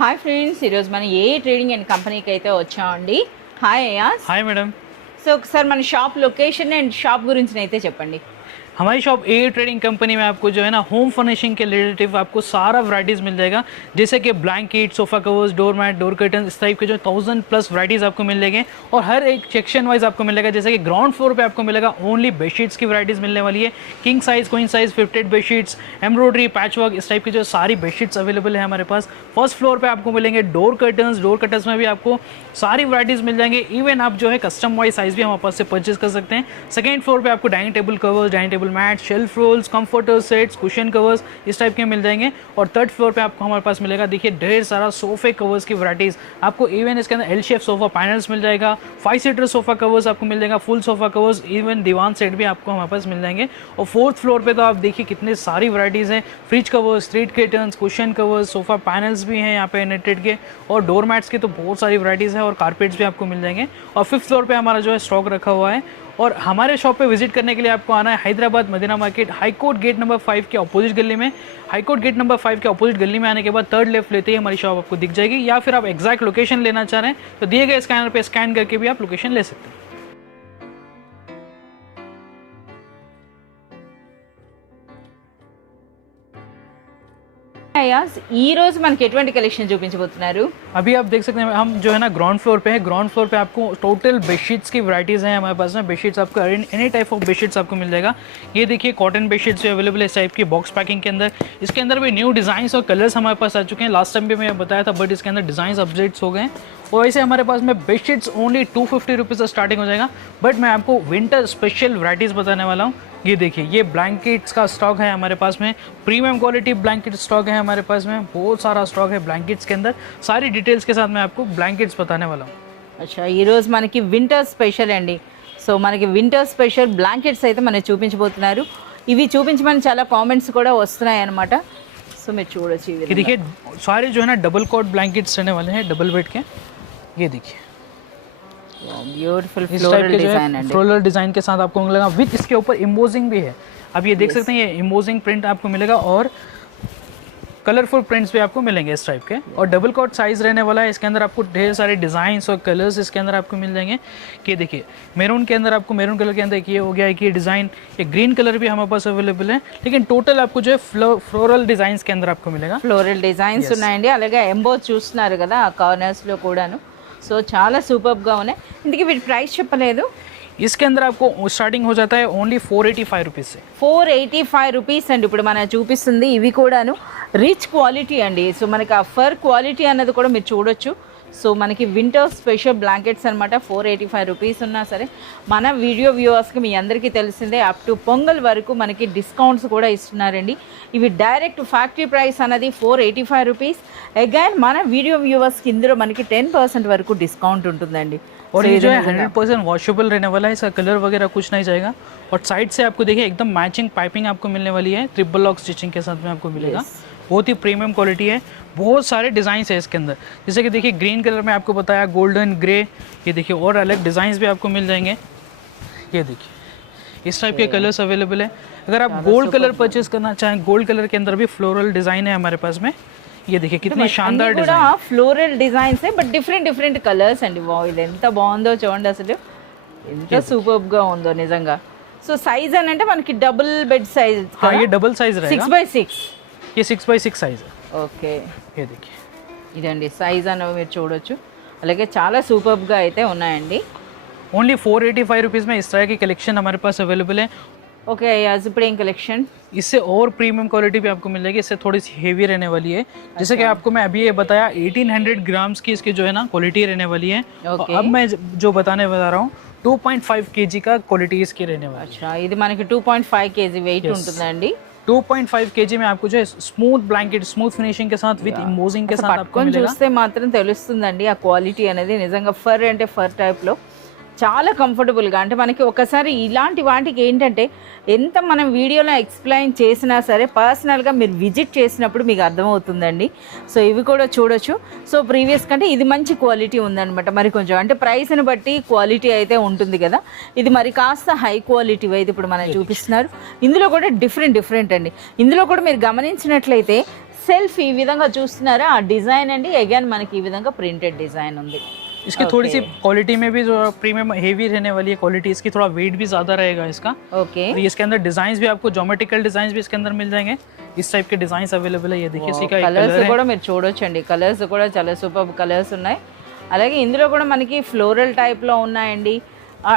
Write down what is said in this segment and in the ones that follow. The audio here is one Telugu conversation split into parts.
హాయ్ ఫ్రెండ్స్, ఈరోజు మనం ఏ ట్రేడింగ్ అండ్ కంపెనీకి అయితే వచ్చామండి. హాయ్ అయాస్. Hi madam. సో ఒకసారి మన షాప్ లొకేషన్ అండ్ షాప్ గురించి అయితే చెప్పండి. हमारी शॉप ए ट्रेडिंग कंपनी में आपको जो है ना होम फर्निशिंग के रिलेटिव आपको सारा वैराइटीज़ मिल जाएगा, जैसे कि blanket, sofa covers, door mat, door curtain, इस टाइप के जो 1000+ वैराइटीज़ आपको मिल जाएंगे। और हर एक सेक्शन वाइज आपको मिलेगा, जैसे कि ग्राउंड फ्लोर पे आपको मिलेगा ओनली बेडशीट्स की वैराइटीज़ मिलने वाली है। King size, queen size, fitted bedsheets, embroidery, patch work, इस टाइप की जो सारी बेडशीट्स अवेलेबल है हमारे पास। फर्स्ट फ्लोर पर आपको मिलेंगे डोर कर्टन्स में भी आपको सारी वैराइटीज़ मिल जाएंगे। इवन आप जो है कस्टम वाइज साइज़ भी हमारे पास से परचेज कर सकते हैं। सेकेंड फ्लोर पर आपको dining table covers, dining table mat, shelf rolls, comforter sets, cushion covers, इस टाइप के मिल जाएंगे। और थर्ड फ्लोर पे आपको हमारे पास मिलेगा, देखिए ढेर सारा सोफे कवर्स की वैराइटीज़ आपको। इवन इसके अंदर एल शेप सोफा पैनल्स मिल जाएगा, 5 सीटर सोफा कवर्स आपको मिल जाएगा, फुल सोफा कवर्स, इवन दीवान सेट भी आपको हमारे पास मिल जाएंगे। और फोर्थ फ्लोर पे तो आप देखिए कितने सारी वैराइटीज़ हैं, fridge covers, street curtains, cushion covers, sofa panels भी हैं यहाँ पे नेटेड के, और डोर मैट्स की तो बहुत सारी वैराइटीज़ है, और कारपेट्स भी आपको मिल जाएंगे। और फिफ्थ फ्लोर पे हमारा जो है स्टॉक रखा हुआ है। और हमारे शॉप पे विजिट करने के लिए आपको आना है Hyderabad Madina market, high court gate number 5 के अपोजिट गली में। हाईकोर्ट गेट नंबर 5 के अपोजिट गली में आने के बाद थर्ड लेफ्ट लेते ही हमारी शॉप आपको दिख जाएगी। या फिर आप एग्जैक्ट लोकेशन लेना चाह रहे हैं तो दिए गए स्कैनर पे स्कैन करके भी आप लोकेशन ले सकते हैं। అయాస్, ఈ రోజు మనకి ఎటువంటి కలెక్షన్ చూపించబోతున్నారు? अभी आप देख सकते हैं हम जो है ना ग्राउंड फ्लोर पे है। ग्राउंड फ्लोर पे आपको टोटल बेडशीट्स की वैराइटीज़ हैं हमारे पास में। बेडशीट्स आपको एनी टाइप ऑफ बेडशीट्स आपको मिल जाएगा। ये देखिए कॉटन बेडशीट्स भी अवेलेबल है इस टाइप की बॉक्स पैकिंग के अंदर। इसके अंदर भी न्यू डिज़ाइंस और कलर्स हमारे पास आ चुके हैं। लास्ट टाइम भी मैं बताया था, बट इसके अंदर डिज़ाइंस अपडेट्स हो गए हैं। और वैसे हमारे पास में बेडशीट्स ओनली 250 रुपीज़ से स्टार्टिंग हो जाएगा। बट मैं आपको विंटर स्पेशल वैराइटीज़ बताने वाला हूँ। ये देखिए, ये ब्लैंकेट्स का स्टॉक है हमारे पास में। प्रीमियम क्वालिटी ब्लैंकेट स्टॉक है हमारे पास में। बहुत सारा स्टॉक है ब्लैंकेट्स के अंदर। सारी डिटेल्स के साथ मैं आपको ब्लैंकेट्स बताने वाला हूँ। అచ్చా, ఈరోజు మనకి వింటర్ స్పెషల్ అండి. సో మనకి వింటర్ స్పెషల్ బ్లాంకెట్స్ అయితే మనకి చూపించబోతున్నారు. ఇవి చూపించమని చాలా కామెంట్స్ కూడా వస్తున్నాయి అన్నమాట. సో మీరు చూడొచ్చు. ये देखिए सारे जो है ना डबल कॉट ब्लैंकेट्स रहने वाले हैं, डबल बेड के। ये देखिए ब्यूटीफुल इस टाइप फ्लोरल के जो डिजाइन है అండి. फ्लोरल डिज़ाइन के साथ आपको मिलेगा। विथ इसके ऊपर इम्बोजिंग भी है। अब ये देख सकते हैं, ये इम्बोजिंग प्रिंट आपको मिलेगा। और कलरफुल प्रिंट्स भी आपको मिलेंगे इस टाइप के। और डबल कॉट साइज़ रहने वाला है। इसके अंदर आपको ढेर सारे डिज़ाइंस और कलर्स इसके अंदर आपको मिल जाएंगे। कि देखिए मैरून के अंदर आपको, मैरून कलर के अंदर एक ये हो गया, एक ये डिज़ाइन, ये ग्रीन कलर भी हमारे पास अवेलेबल है। लेकिन टोटल आपको जो है फ्लोरल डिज़ाइंस के अंदर आपको मिलेगा। ఫ్లోరల్ డిజైన్స్ ఉన్నాయండి. అలాగే ఎంబోస్ చూస్తున్నారు కదా ఆ కార్నర్స్లో కూడాను. సో చాలా సూపర్గా ఉన్నాయి. ఇందుకే వీటి ప్రైస్ చెప్పలేదు. इसके अंदर आपको स्टार्टिंग हो जाता है ओनली 485 रुपीज़ से। 485 రూపీస్ అండి. ఇప్పుడు మనం చూపిస్తుంది ఇవి కూడాను రిచ్ క్వాలిటీ అండి. సో మనకి ఆ ఫర్ క్వాలిటీ అన్నది కూడా మీరు చూడొచ్చు. సో మనకి వింటర్ స్పెషల్ బ్లాంకెట్స్ అనమాట. 485 రూపీస్ ఉన్నా సరే మన వీడియో వ్యూవర్స్కి మీ అందరికీ తెలిసిందే అప్ టు పొంగల్ వరకు మనకి డిస్కౌంట్స్ కూడా ఇస్తున్నారండి. ఇవి డైరెక్ట్ ఫ్యాక్టరీ ప్రైస్ అన్నది 485 రూపీస్. అగైన్ మన వీడియో వ్యూవర్స్కి ఇందులో మనకి 10% వరకు డిస్కౌంట్ ఉంటుందండి. और ये जो है 100% वॉशेबल रहने वाला है। इसका कलर वगैरह कुछ नहीं जाएगा। और साइड से आपको देखिए एकदम मैचिंग पाइपिंग आपको मिलने वाली है, ट्रिपल लॉक स्टिचिंग के साथ में आपको मिलेगा। बहुत ही प्रीमियम क्वालिटी है। बहुत सारे डिज़ाइंस है इसके अंदर, जैसे कि देखिए ग्रीन कलर में आपको बताया, गोल्डन, ग्रे, ये देखिए और अलग डिज़ाइंस भी आपको मिल जाएंगे। ये देखिए इस टाइप के कलर्स अवेलेबल है। अगर आप गोल्ड कलर परचेज करना चाहें, गोल्ड कलर के अंदर भी फ्लोरल डिज़ाइन है हमारे पास में। ये देखिए कितनी शानदार design, floral designs but different different colours అండి. ఇది ఎంత బాగుందో చూడండి, అసలు ఎంత సూపర్గా ఉందో నిజంగా. సో సైజ్ అని అంటే మనకి డబుల్ బెడ్ సైజ్. हाँ ये डबल साइज रहेगा, 6x6. ये 6x6 साइज है। ఓకే, ये देखिए ఇదండి సైజ్ అని మీరు చూడొచ్చు. అలాగే చాలా సూపర్గా అయితే ఉన్నాయండి. ओनली 485 रुपीज़ में इस तरह की कलेक्शन हमारे पास अवेलेबल है। ఓకే, ఇప్పుడు ఏం కలెక్షన్? इससे और प्रीमियम क्वालिटी भी आपको मिल जाएगी। इससे थोड़ी सी हेवी रहने वाली है। जैसे कि आपको मैं अभी ये बताया 1800 ग्राम्स की इसकी जो है ना क्वालिटी रहने वाली है। और अब मैं जो बताने बता रहा हूँ 2.5 kg का क्वालिटी इसकी रहने वाली है। अच्छा, ఇది మనకి 2.5 kg వెయిట్ ఉంటుందండి. 2.5 kg में आपको जो है स्मूथ ब्लैंकेट, स्मूथ फिनिशिंग के साथ विद इम्बोजिंग के साथ आपको పట్టుకొని मिलेगा। చూస్తే మాత్రం తెలుస్తుందండి ఆ క్వాలిటీ అనేది. నిజంగా ఫర్ అంటే ఫర్ టైప్లో చాలా కంఫర్టబుల్గా. అంటే మనకి ఒకసారి ఇలాంటి వాటికి ఏంటంటే ఎంత మనం వీడియోలో ఎక్స్ప్లెయిన్ చేసినా సరే పర్సనల్గా మీరు విజిట్ చేసినప్పుడు మీకు అర్థమవుతుందండి. సో ఇవి కూడా చూడొచ్చు. సో ప్రీవియస్ కంటే ఇది మంచి క్వాలిటీ ఉందన్నమాట. మరి కొంచెం అంటే ప్రైస్ని బట్టి క్వాలిటీ అయితే ఉంటుంది కదా. ఇది మరి కాస్త హై క్వాలిటీ అయితే ఇప్పుడు మనం చూపిస్తున్నారు. ఇందులో కూడా డిఫరెంట్ అండి. ఇందులో కూడా మీరు గమనించినట్లయితే సెల్ఫ్ ఈ విధంగా చూస్తున్నారా ఆ డిజైన్ అండి. అగైన్ మనకి ఈ విధంగా ప్రింటెడ్ డిజైన్ ఉంది. इसकी थोड़ी सी क्वालिटी में भी जो प्रीमियम हेवी रहने वाली है क्वालिटी, इसकी थोड़ा वेट भी ज़्यादा रहेगा इसका। ఓకే, और इसके अंदर डिजाइन भी आपको ज्योमेट्रिकल डिजाइन भी इसके अंदर मिल जाएंगे। इस टाइप के डिजाइन अवेलेबल है। ये देखिए इसी का एक కలర్స్ कलर है। కూడా మీరు చూడొచ్చండి. కలర్స్ కూడా చాలా సూపర్ కలర్స్ ఉన్నాయి. అలాగే ఇందులో కూడా మనకి ఫ్లోరల్ టైప్లో ఉన్నాయండి.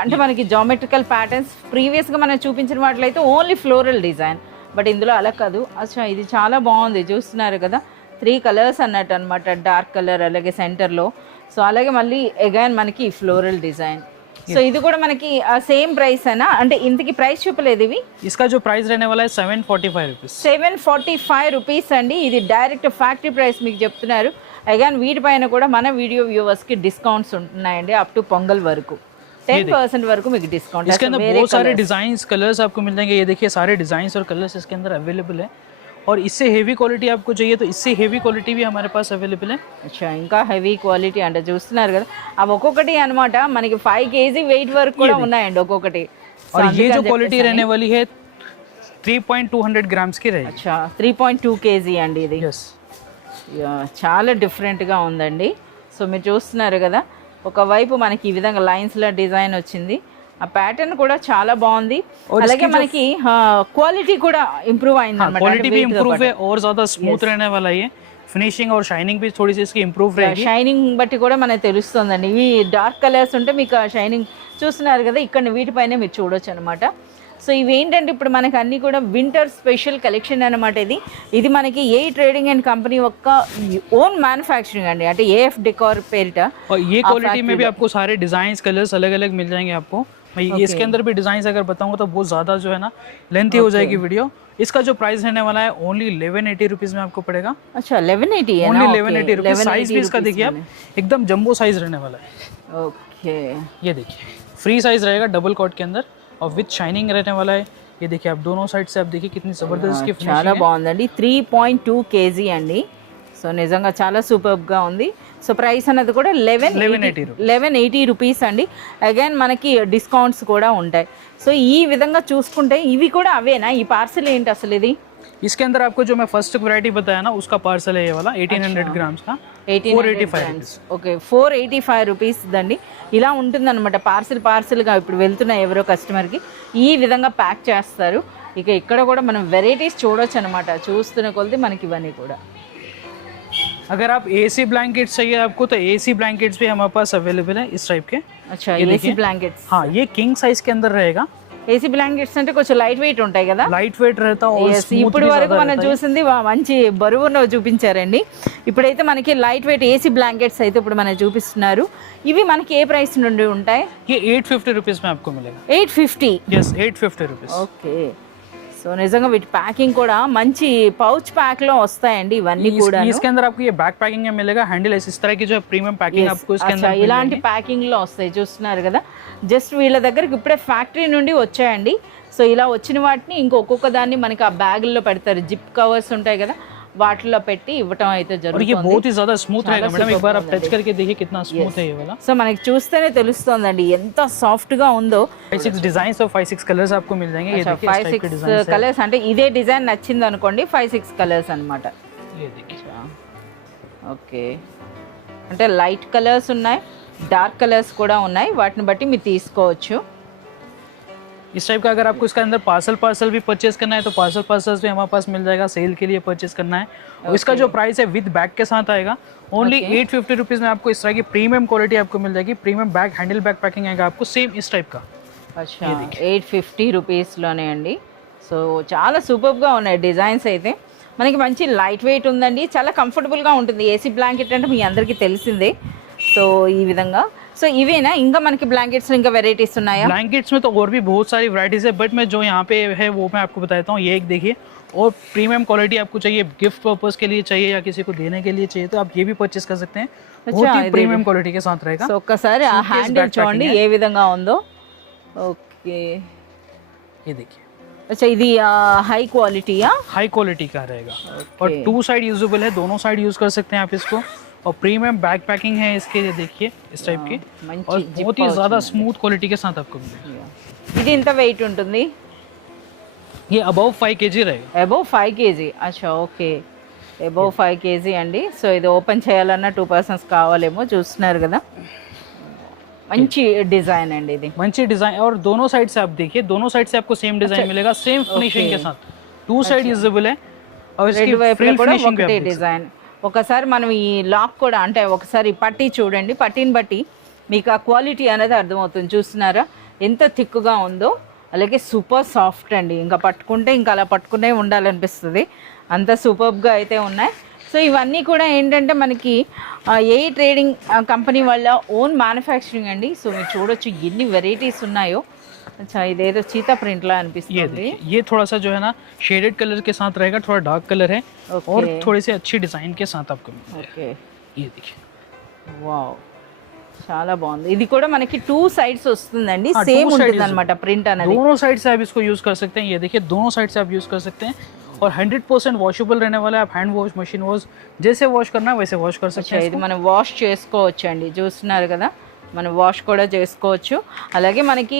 అంటే మనకి జామెట్రికల్ ప్యాటర్న్స్ ప్రీవియస్గా మనం చూపించిన వాటిలో అయితే ఓన్లీ ఫ్లోరల్ డిజైన్, బట్ ఇందులో అలా కాదు. అచ్చా ఇది చాలా బాగుంది, చూస్తున్నారు కదా 3 కలర్స్ అన్నట్టు అనమాట. డార్క్ కలర్ అలాగే సెంటర్లో. సో అలాగే మళ్ళీ అగైన్ మనకి ఫ్లోరల్ డిజైన్. సో ఇది కూడా మనకి సేమ్ ప్రైస్ అయినా అంటే ఇంతకి ప్రైస్ చెప్పలేదు ఇవి. इसका जो प्राइस रहने वाला है 745 रुपीज़। 745 రూపీస్ అండి. ఇది డైరెక్ట్ ఫ్యాక్టరీ ప్రైస్ మీకు చెప్తున్నారు. అగైన్ వీటిపైన కూడా మన వీడియో వ్యూవర్స్కి డిస్కౌంట్స్ ఉంటున్నాయండి. అప్ టు పొంగల్ వరకు 10% వరకు మీకు డిస్కౌంట్. इसके अंदर बहुत सारे डिजाइन कलर्स आपको मिल जाएंगे। ये देखिए सारे डिजाइन और कलर्स इसके अंदर अवेलेबल है। और इससे हेवी क्वालिटी आपको चाहिए तो इससे हेवी क्वालिटी भी हमारे पास अवेलेबल है। అచ్చా ఇంకా హెవీ క్వాలిటీ అంటే చూస్తున్నారు కదా అవి ఒక్కొక్కటి అనమాట. మనకి 5 kg వెయిట్ వరకు కూడా ఉన్నాయండి ఒక్కొక్కటి. और ये जो क्वालिटी रहने वाली है 3.200 ग्राम्स की रहेगी। అచ్చా 3.2 kg అండి ఇది. यस, చాలా డిఫరెంట్గా ఉందండి. సో మీరు చూస్తున్నారు కదా ఒకవైపు మనకి ఈ విధంగా లైన్స్లో డిజైన్ వచ్చింది. ఆ ప్యాటర్న్ కూడా చాలా బాగుంది. అలాగే మనకి క్వాలిటీ కూడా ఇంప్రూవ్ అయింది అన్నమాట. क्वालिटी भी इम्प्रूव है और ज़्यादा स्मूथ रहने वाला है। फिनिशिंग और शाइनिंग भी थोड़ी सी इसकी इम्प्रूव रहेगी। షైనింగ్ బట్టి కూడా మనకు తెలుస్తుందండి. ఇవి డార్క్ కలర్స్ ఉంటే మీకు ఆ షైనింగ్ చూస్తున్నారు కదా ఇక్కడ వీటిపైన మీరు చూడొచ్చు అనమాట. సో ఇవి ఏంటంటే ఇప్పుడు మనకి అన్ని కూడా వింటర్ స్పెషల్ కలెక్షన్ అనమాట. ఇది మనకి ఏ ట్రేడింగ్ అండ్ కంపెనీ యొక్క ఓన్ మ్యానుఫ్యాక్చరింగ్ అండి. అంటే ఏఎఫ్ డెకోర్ పేరిట. और ये क्वालिटी में भी आपको सारे डिजाइन कलर्स अलग अलग मिल जाएंगे आपको। मैं इसके अंदर भी डिजाइन अगर बताऊंगा तो बहुत ज़्यादा जो है ना लेंथी हो जाएगी वीडियो। इसका जो प्राइस रहने वाला है ओनली 1180 रुपीज़ में आपको पड़ेगा। अच्छा 1180 है ओनली ना? 1180 रुपीज़। साइज भी इसका देखिए आप एकदम जंबो साइज रहने वाला है। ओके, ये देखिए फ्री साइज रहेगा डबल कॉट के अंदर और विथ शाइनिंग रहने वाला है। ये देखिए आप दोनों साइड से आप देखिए कितनी ज़बरदस्त इसकी చాలా फिनिशिंग है। బాగుందండి. 3.2 kg అండి. సో నిజంగా చాలా సూపర్గా ఉంది. సో ప్రైస్ అన్నది కూడా 1180 రూపీస్ అండి. అగైన్ మనకి డిస్కౌంట్స్ కూడా ఉంటాయి. సో ఈ విధంగా చూసుకుంటే ఇవి కూడా అవేనా? ఈ పార్సల్ ఏంటి అసలు ఇది? इसके अंदर आपको जो मैं फर्स्ट वैरायटी बताया ना उसका पार्सल है ये वाला 1800 ग्राम्स का 485 रुपीस। ఓకే 485 రూపీస్ దండి. ఇలా ఉంటుందన్నమాట. పార్సిల్గా ఇప్పుడు వెళ్తున్న ఎవరో కస్టమర్కి ఈ విధంగా ప్యాక్ చేస్తారు. ఇక ఇక్కడ కూడా మనం వెరైటీస్ చూడొచ్చు అనమాట. చూస్తున్న కొలది మనకి ఇవన్నీ కూడా. अगर आप एसी ब्लैंकेट्स चाहिए आपको तो एसी ब्लैंकेट्स भी हमारे पास अवेलेबल है इस टाइप के। అచ్చా ఏసీ బ్లాంకెట్స్. हाँ ये किंग साइज के अंदर रहेगा। ఏసీ బ్లాంకెట్స్ అంటే కొంచెం లైట్ వెయిట్ ఉంటాయి కదా. लाइट वेट रहता है और Yes, स्मूथ ఇప్పుడు भी వరకు ज़्यादा మనం रहता है। చూసింది మంచి బరువును చూపించారండి. ఇప్పుడైతే మనకి లైట్ వెయిట్ ఏసీ బ్లాంకెట్స్ అయితే ఇప్పుడు మనకి చూపిస్తున్నారు. ఇవి మనకి ఏ ప్రైస్ నుండి ఉంటాయి? ये 850 रुपीज़ में आपको मिलेगा। 850. Yes 850 rupees. ఓకే, సో నిజంగా వీటి ప్యాకింగ్ కూడా మంచి పౌచ్ ప్యాక్ లో వస్తాయండి ఇవన్నీ కూడా. इसके अंदर आपको ये बैक पैकिंग में मिलेगा। हैंडल इस तरह की जो प्रीमियम पैकिंग आपको इसके अंदर मिल ఇలాంటి जाएगी। ప్యాకింగ్ లో వస్తాయి చూస్తున్నారు కదా. జస్ట్ వీళ్ళ దగ్గరికి ఇప్పుడే ఫ్యాక్టరీ నుండి వచ్చాయండి. సో ఇలా వచ్చిన వాటిని ఇంకొక దాన్ని మనకి ఆ బ్యాగుల్లో పెడతారు. జిప్ కవర్స్ ఉంటాయి కదా వాటిలో పెట్టి ఇవ్వటం అయితే और ये జరుగుతుంది. बहुत ही ज्यादा स्मूथ रहेगा मैडम। एक बार आप टच करके देखिए कितना स्मूथ है ये वाला। సో మనకి చూస్తేనే తెలుస్తోందండి ఎంత సాఫ్ట్ గా ఉందో. 5-6 डिजाइन और 5-6 कलर्स आपको मिल जाएंगे। ये देखिए इस टाइप के 5-6 डिजाइन కలర్స్ అంటే ఇదే డిజైన్ నచ్చింది అనుకోండి 5-6 కలర్స్ అన్నమాట. ये देखिए ఓకే, అంటే లైట్ కలర్స్ ఉన్నాయి, డార్క్ కలర్స్ కూడా ఉన్నాయి. వాటిని బట్టి మీరు తీసుకోవచ్చు. इस टाइप का अगर आपको इसका अंदर पार्सल भी परचेज करना है तो पार्सल भी हमारे पास मिल जाएगा। सेल के लिए परचेज करना है और इसका जो प्राइस है विद बैग के साथ आएगा ओनली 850 रुपीज़ में आपको इस तरह की प्रीमियम क्वालिटी आपको मिल जाएगी। Premium bag handle bag packing आएगा आपको सेम इस टाइप का। అచ్చా 850 రూపీస్లోనే అండి. సో చాలా సూపర్గా ఉన్నాయి డిజైన్స్ అయితే. మనకి మంచి లైట్ వెయిట్ ఉందండి. చాలా కంఫర్టబుల్గా ఉంటుంది. ఏసీ బ్లాంకెట్ అంటే మీ అందరికీ తెలిసిందే. సో ఈ విధంగా. సో ఇవేనా ఇంకా మనకి బ్లాంకెట్స్ ఇంకా వెరైటీస్ ఉన్నాయా? ब्लैंकेट्स में तो और भी बहुत सारी वैराइटीज़ है बट मैं जो यहाँ पे है वो मैं आपको बताता हूँ। ये एक देखिए और प्रीमियम क्वालिटी आपको चाहिए गिफ्ट पर्पस के लिए चाहिए या किसी को देने के लिए चाहिए तो आप ये भी परचेज कर सकते हैं। बहुत ही प्रीमियम क्वालिटी के साथ रहेगा। సో ఒక్కసారి ఆ హ్యాండిల్ చూడండి ఏ విధంగా ఉందో. ఓకే, ये देखिए అచ్చా ఇది హై క్వాలిటీయా? हाई क्वालिटी का रहेगा और 2 साइड यूजेबल है। दोनों साइड यूज कर सकते हैं आप इसको। और प्रीमियम बैग पैकिंग है इसके, ये देखिए इस टाइप की और बहुत ही ज़्यादा स्मूथ क्वालिटी के साथ आपको मिलेगा। ఇది ఎంత వెయిట్ ఉంటుంది? ये अबव 5 kg रहेगा। Above 5 kg. అచ్చా ఓకే, అబౌవ్ 5 kg అండి. సో ఇది ఓపెన్ చేయాలన్నా 2 persons కావాలేమో, చూస్తున్నారు కదా, మంచి డిజైన్ అండి ఇది. మంచి డిజైన్ और दोनों साइड से आप देखिए, दोनों साइड से आपको सेम डिजाइन मिलेगा, सेम फिनिशिंग के साथ. टू साइड यूजेबल है और इसकी फ्रिल फिनिशिंग भी आप డిజైన్. ఒకసారి మనం ఈ లాక్ కూడా అంటే ఒకసారి పట్టీ చూడండి, పట్టీని బట్టి మీకు ఆ క్వాలిటీ అనేది అర్థమవుతుంది. చూస్తున్నారా ఎంత థిక్గా ఉందో, అలాగే సూపర్ సాఫ్ట్ అండి. ఇంకా పట్టుకుంటే ఇంకా అలా పట్టుకునే ఉండాలనిపిస్తుంది, అంత సూపర్గా అయితే ఉన్నాయి. సో ఇవన్నీ కూడా ఏంటంటే మనకి ఏ ట్రేడింగ్ కంపెనీ వాళ్ళ ఓన్ మ్యానుఫ్యాక్చరింగ్ అండి. సో మీరు చూడొచ్చు ఎన్ని వెరైటీస్ ఉన్నాయో. अच्छा ఇదేదో చీతా ప్రింట్ లా అనిపిస్తుంది. ये थोड़ा सा जो है ना शेडेड कलर के साथ रहेगा, थोड़ा डार्क कलर है और थोड़ी सी अच्छी डिजाइन के साथ आपको मिलेगा. ఓకే, ये देखिए, వావ్, చాలా బాగుంది. ఇది కూడా మనకి 2 sides వస్తుందండి, సేమ్ ఉంటుంది అనమాట ప్రింట్ అనేది. दोनों साइड से आप इसको यूज कर सकते हैं. ये देखिए दोनों साइड से आप यूज कर सकते हैं और 100% वॉशेबल रहने वाला है. आप हैंड वॉश, मशीन वॉश जैसे वॉश करना है वैसे वॉश कर सकते हैं. ఇది మనం వాష్ చేసుకోవచ్చు అండి, చూస్తున్నారు కదా, మనం వాష్ కూడా చేసుకోవచ్చు. అలాగే మనకి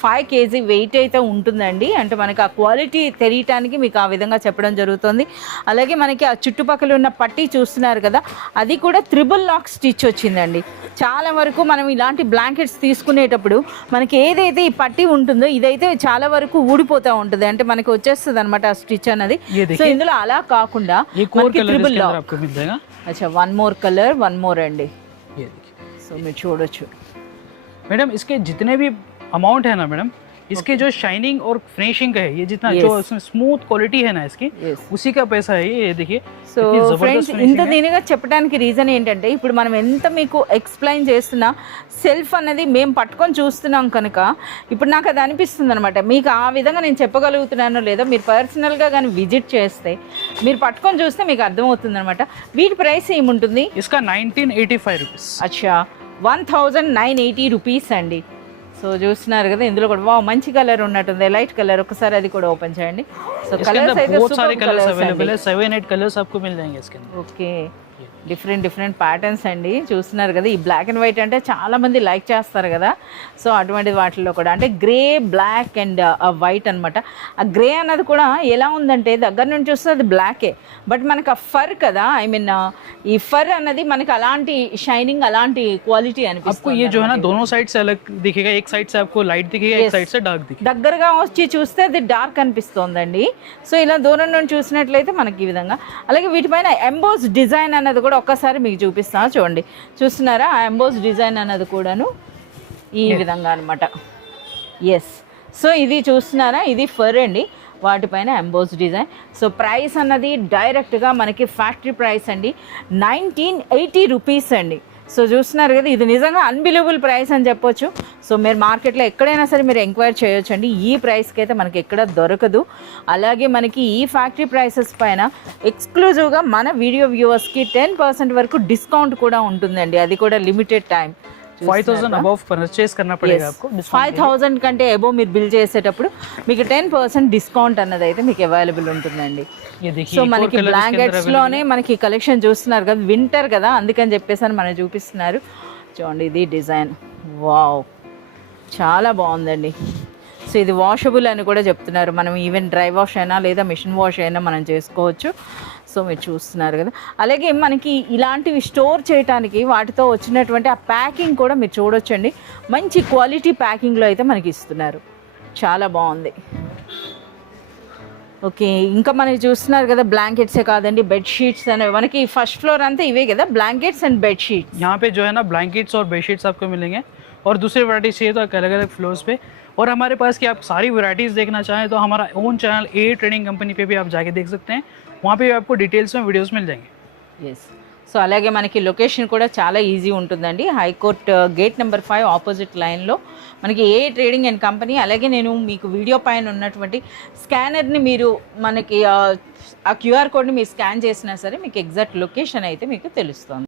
5 kg వెయిట్ అయితే ఉంటుందండి. అంటే మనకి ఆ క్వాలిటీ తెలియటానికి మీకు ఆ విధంగా చెప్పడం జరుగుతుంది. అలాగే మనకి ఆ చుట్టుపక్కల ఉన్న పట్టీ చూస్తున్నారు కదా, అది కూడా 3 లాక్ స్టిచ్ వచ్చిందండి. చాలా వరకు మనం ఇలాంటి బ్లాంకెట్స్ తీసుకునేటప్పుడు మనకి ఏదైతే ఈ పట్టీ ఉంటుందో ఇదైతే చాలా వరకు ఊడిపోతూ ఉంటుంది, అంటే మనకి వచ్చేస్తుంది అనమాట ఆ స్టిచ్ అనేది. సో ఇందులో అలా కాకుండా మనకి 3 లాక్. అచ్చా, 1 more కలర్, 1 more అండి. సో మీరు చూడొచ్చు मैडम, इसके जितने भी अमाउंट है ना मैडम, इसके जो शाइनिंग और फिनिशिंग का है, ये जितना जो स्मूथ क्वालिटी है ना इसकी, उसी का पैसा है. ये देखिए. సో ఫ్రెండ్స్, ఇంత దీనిగా చెప్పడానికి రీజన్ ఏంటంటే ఇప్పుడు మనం ఎంత మీకు ఎక్స్ప్లెయిన్ చేస్తున్నా సెల్ఫ్ అనేది మేము పట్టుకొని చూస్తున్నాం కనుక ఇప్పుడు నాకు అది అనిపిస్తుంది అనమాట. మీకు ఆ విధంగా నేను చెప్పగలుగుతున్నానో లేదో మీరు పర్సనల్గా కానీ విజిట్ చేస్తే మీరు పట్టుకొని చూస్తే మీకు అర్థమవుతుంది అనమాట. వీటి ప్రైస్ ఏముంటుంది? इसका 1985 रुपीस. అచ్చా, 1980 రూపీస్ అండి. సో చూస్తున్నారు కదా, ఇందులో కూడా వావ్ మంచి కలర్ ఉన్నట్టుంది, లైట్ కలర్. ఒకసారి అది కూడా ఓపెన్ చేయండి. సో కలర్స్ అయితే बहुत सारे సూపర్ कलर्स కలర్స్ अवेलेबल అండి. है. 7-8 कलर्स आपको मिल जाएंगे इसके अंदर. ఓకే, డిఫరెంట్ ప్యాటర్న్స్ అండి. చూస్తున్నారు కదా, ఈ బ్లాక్ అండ్ వైట్ అంటే చాలా మంది లైక్ చేస్తారు కదా. సో అటువంటి వాటిల్లో కూడా అంటే గ్రే, బ్లాక్ అండ్ వైట్ అనమాట. ఆ గ్రే అన్నది కూడా ఎలా ఉందంటే దగ్గర నుంచి చూస్తే అది బ్లాకే, బట్ మనకు ఆ ఫర్ కదా, ఐ మీన్ ఈ ఫర్ అన్నది మనకి అలాంటి షైనింగ్, అలాంటి క్వాలిటీ आपको అనిపిస్తుంది. ये जो है ना दोनों साइड से अलग दिखेगा. एक साइड से आपको लाइट दिखेगा, एक साइड से डार्क दिखेगा. దగ్గరగా వచ్చి చూస్తే అది డార్క్ అనిపిస్తోందండి. సో ఇలా దూరం నుండి చూసినట్లయితే మనకి ఈ విధంగా. అలాగే వీటిపైన ఎంబోస్ డిజైన్ అన్నది కూడా ఒక్కసారి మీకు చూపిస్తా చూడండి. చూస్తున్నారా ఆ ఎంబోస్ డిజైన్ అన్నది కూడాను ఈ విధంగా అనమాట. ఎస్, సో ఇది చూస్తున్నారా, ఇది ఫర్ అండి, వాటిపైన ఎంబోస్ డిజైన్. సో ప్రైస్ అన్నది డైరెక్ట్గా మనకి ఫ్యాక్టరీ ప్రైస్ అండి, 1980 రూపీస్ అండి. సో చూస్తున్నారు కదా, ఇది నిజంగా అన్బిలీవబుల్ ప్రైస్ అని చెప్పొచ్చు. సో మీరు మార్కెట్లో ఎక్కడైనా సరే మీరు ఎంక్వైరీ చేయొచ్చు అండి, ఈ ప్రైస్కి అయితే మనకి ఎక్కడ దొరకదు. అలాగే మనకి ఈ ఫ్యాక్టరీ ప్రైసెస్ పైన ఎక్స్క్లూజివ్గా మన వీడియో వ్యూవర్స్కి 10% వరకు డిస్కౌంట్ కూడా ఉంటుందండి, అది కూడా లిమిటెడ్ టైం. 5000 अबव परचेस करना पड़ेगा आपको. 5000 కంటే అబోవ్ మీరు బిల్ చేసేటప్పుడు మీకు 10% డిస్కౌంట్ అన్నది అయితే మీకు అవైలబుల్ ఉంటుందండి. ये देखिए, సో మనకి బ్లాంకెట్స్ లోనే మనకి కలెక్షన్ చూస్తున్నారు కదా, వింటర్ కదా అందుకని చెప్పేసి అని మనం చూపిస్తున్నారు. చూడండి ఇది డిజైన్, వావ్ చాలా బాగుందండి. సో ఇది వాషబుల్ అని కూడా చెప్తున్నారు. మనం ఈవెన్ డ్రై వాష్ అయినా లేదా మిషన్ వాష్ అయినా మనం చేసుకోవచ్చు. సో మీరు చూస్తున్నారు కదా, అలాగే మనకి ఇలాంటివి స్టోర్ చేయడానికి వాటితో వచ్చినటువంటి ఆ ప్యాకింగ్ కూడా మీరు చూడొచ్చండి. మంచి క్వాలిటీ ప్యాకింగ్లో అయితే మనకి ఇస్తున్నారు, చాలా బాగుంది. ఓకే, ఇంకా మనకి చూస్తున్నారు కదా, బ్లాంకెట్సే కాదండి, బెడ్షీట్స్ అనేవి మనకి ఫస్ట్ ఫ్లోర్ అంతా ఇవే కదా, బ్లాంకెట్స్ అండ్ బెడ్షీట్స్. यहाँ पे जो है ना ब्लैंकेट्स और बेडशीट्स आपको मिलेंगे और दूसरी वैरायटी चाहिए तो अलग अलग फ्लोर्स पे. और हमारे पास की आप सारी वैरायटीज़ देखना चाहें तो हमारा ओन चैनल ए ट्रेडिंग कंपनी पे भी आप जाके देख सकते हैं. वहाँ पे भी आपको डिटेल्स में वीडियोस मिल जाएंगे. ఎస్, సో అలాగే మనకి లొకేషన్ కూడా చాలా ఈజీ ఉంటుందండి. హైకోర్ట్ గేట్ నెంబర్ 5 ఆపోజిట్ లైన్లో మనకి ఏ ట్రేడింగ్ అండ్ కంపెనీ. అలాగే నేను మీకు వీడియో పైన ఉన్నటువంటి స్కానర్ని మీరు మనకి ఆ క్యూఆర్ కోడ్ని మీరు స్కాన్ చేసినా సరే మీకు ఎగ్జాక్ట్ లొకేషన్ అయితే మీకు తెలుస్తుంది.